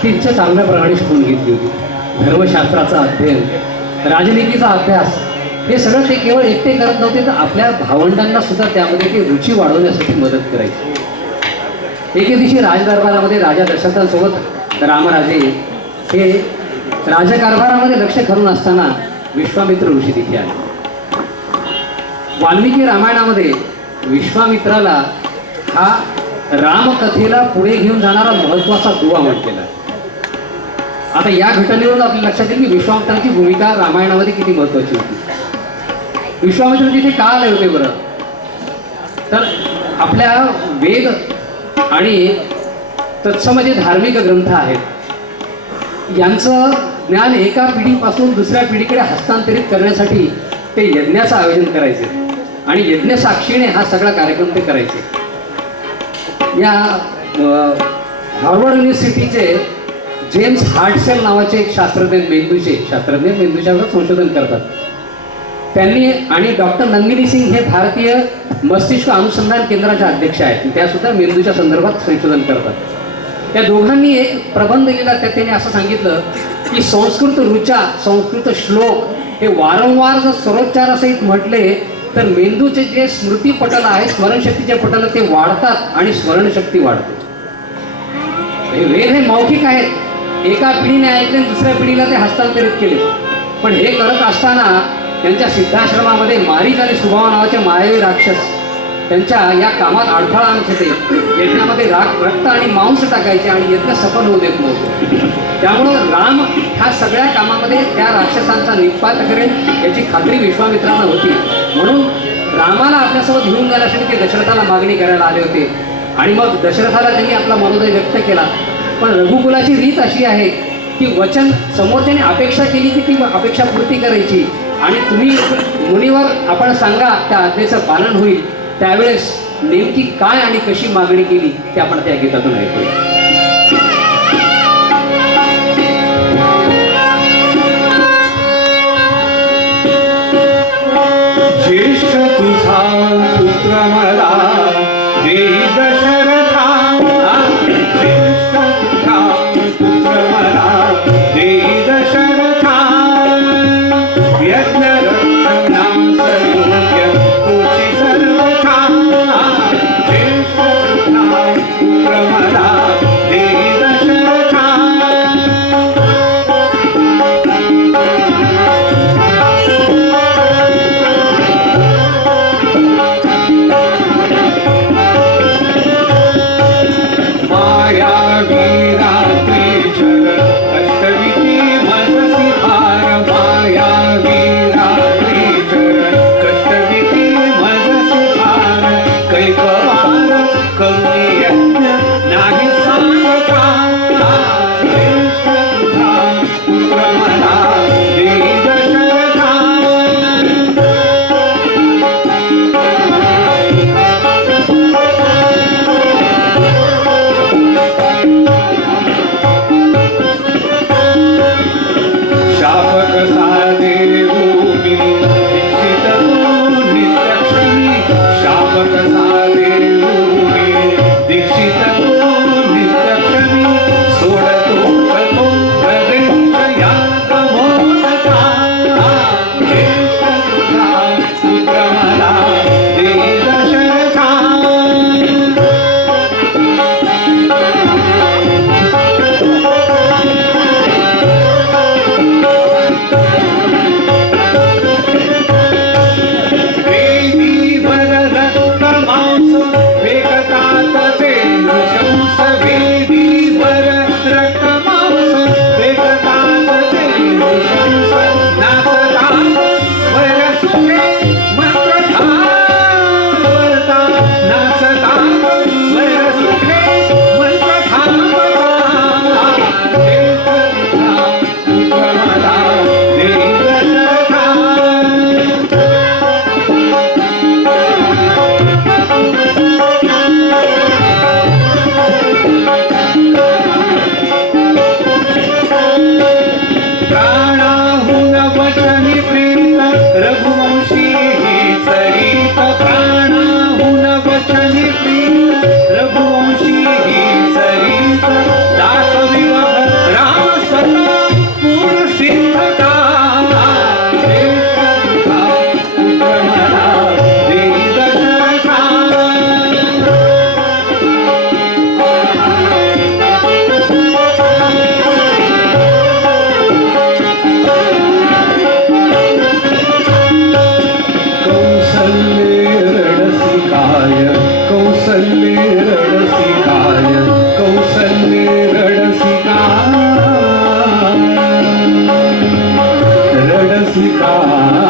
अतिशय चांगल्या प्रकारे शिकून घेतली होती. धर्मशास्त्राचा अध्ययन राजनीतीचा अभ्यास हे सगळं ते केवळ एकटे करत नव्हते तर आपल्या भावंडांना सुद्धा त्यामध्ये ते रुची वाढवण्यासाठी मदत करायची. एके दिवशी राजदरबारामध्ये राजा दशरथांसोबत रामराजे हे राजकारभारामध्ये लक्ष करून असताना विश्वामित्र ऋषी तिथे आले. वाल्मिकी रामायणामध्ये विश्वामित्राला हा रामकथेला पुढे घेऊन जाणारा महत्त्वाचा दुवा म्हटलेला आहे. आता या घटनेवरून आपल्या लक्षात येईल की विश्वामित्राची भूमिका रामायणामध्ये किती महत्वाची होती. विश्वामित्र तिथे का आले होते बरं. तर आपल्या वेद आणि तत्सम जे धार्मिक ग्रंथ आहेत. यांचं ज्ञान एका पिढीपासून दुसऱ्या पिढीकडे हस्तांतरित करण्यासाठी ते यज्ञाचं आयोजन करायचे. आणि यज्ञ साक्षीने हा सगळा कार्यक्रम ते करायचे. या हार्वर्ड युनिव्हर्सिटीचे जेम्स हार्टसेल नावाचे एक शास्त्रज्ञ मेंदूचे शास्त्रज्ञ मेंदूच्यावर संशोधन करतात. त्यांनी आणि डॉक्टर नंदिनी सिंग हे भारतीय मस्तिष्क अनुसंधान केंद्राच्या अध्यक्ष आहेत. त्या सुद्धा मेंदूच्या संदर्भात संशोधन करतात. त्या दोघांनी एक प्रबंध लिहिला त्यात त्यांनी असं सांगितलं की संस्कृत ऋचा संस्कृत श्लोक हे वारंवार जर स्वरोच्चारासहित म्हटले तर मेंदूचे जे स्मृतीपटल आहे स्मरणशक्तीचे पटल ते वाढतात आणि स्मरणशक्ती वाढते. वेद हे मौखिक आहेत. एका पिढीने ऐकले आणि दुसऱ्या पिढीला ते हस्तांतरित केले. पण हे करत असताना त्यांच्या सिद्धाश्रमामध्ये मारीच आणि सुभाव नावाचे मायावी राक्षस त्यांच्या या कामात अडथळा आणत होते. यज्ञामध्ये राग रक्त आणि मांस टाकायचे आणि यज्ञ सफल होऊ देत नव्हते. त्यामुळं राम ह्या सगळ्या कामामध्ये त्या राक्षसांचा निपात करेल याची खात्री विश्वामित्रांना होती. म्हणून रामाला आपल्यासोबत घेऊन जाण्यासाठी ते दशरथाला मागणी करायला आले होते. आणि मग दशरथाला त्यांनी आपला मनोदय व्यक्त केला. पण रघुकुलाची रीत अशी आहे की वचन समोरच्याने अपेक्षा केली की ती अपेक्षा पूर्ती करायची. आणि तुम्ही मुलीवर आपण सांगा त्या आज्ञेचं पालन होईल. त्यावेळेस नेमकी काय आणि कशी मागणी केली ते आपण त्या गीतातून ऐकूया. Sikara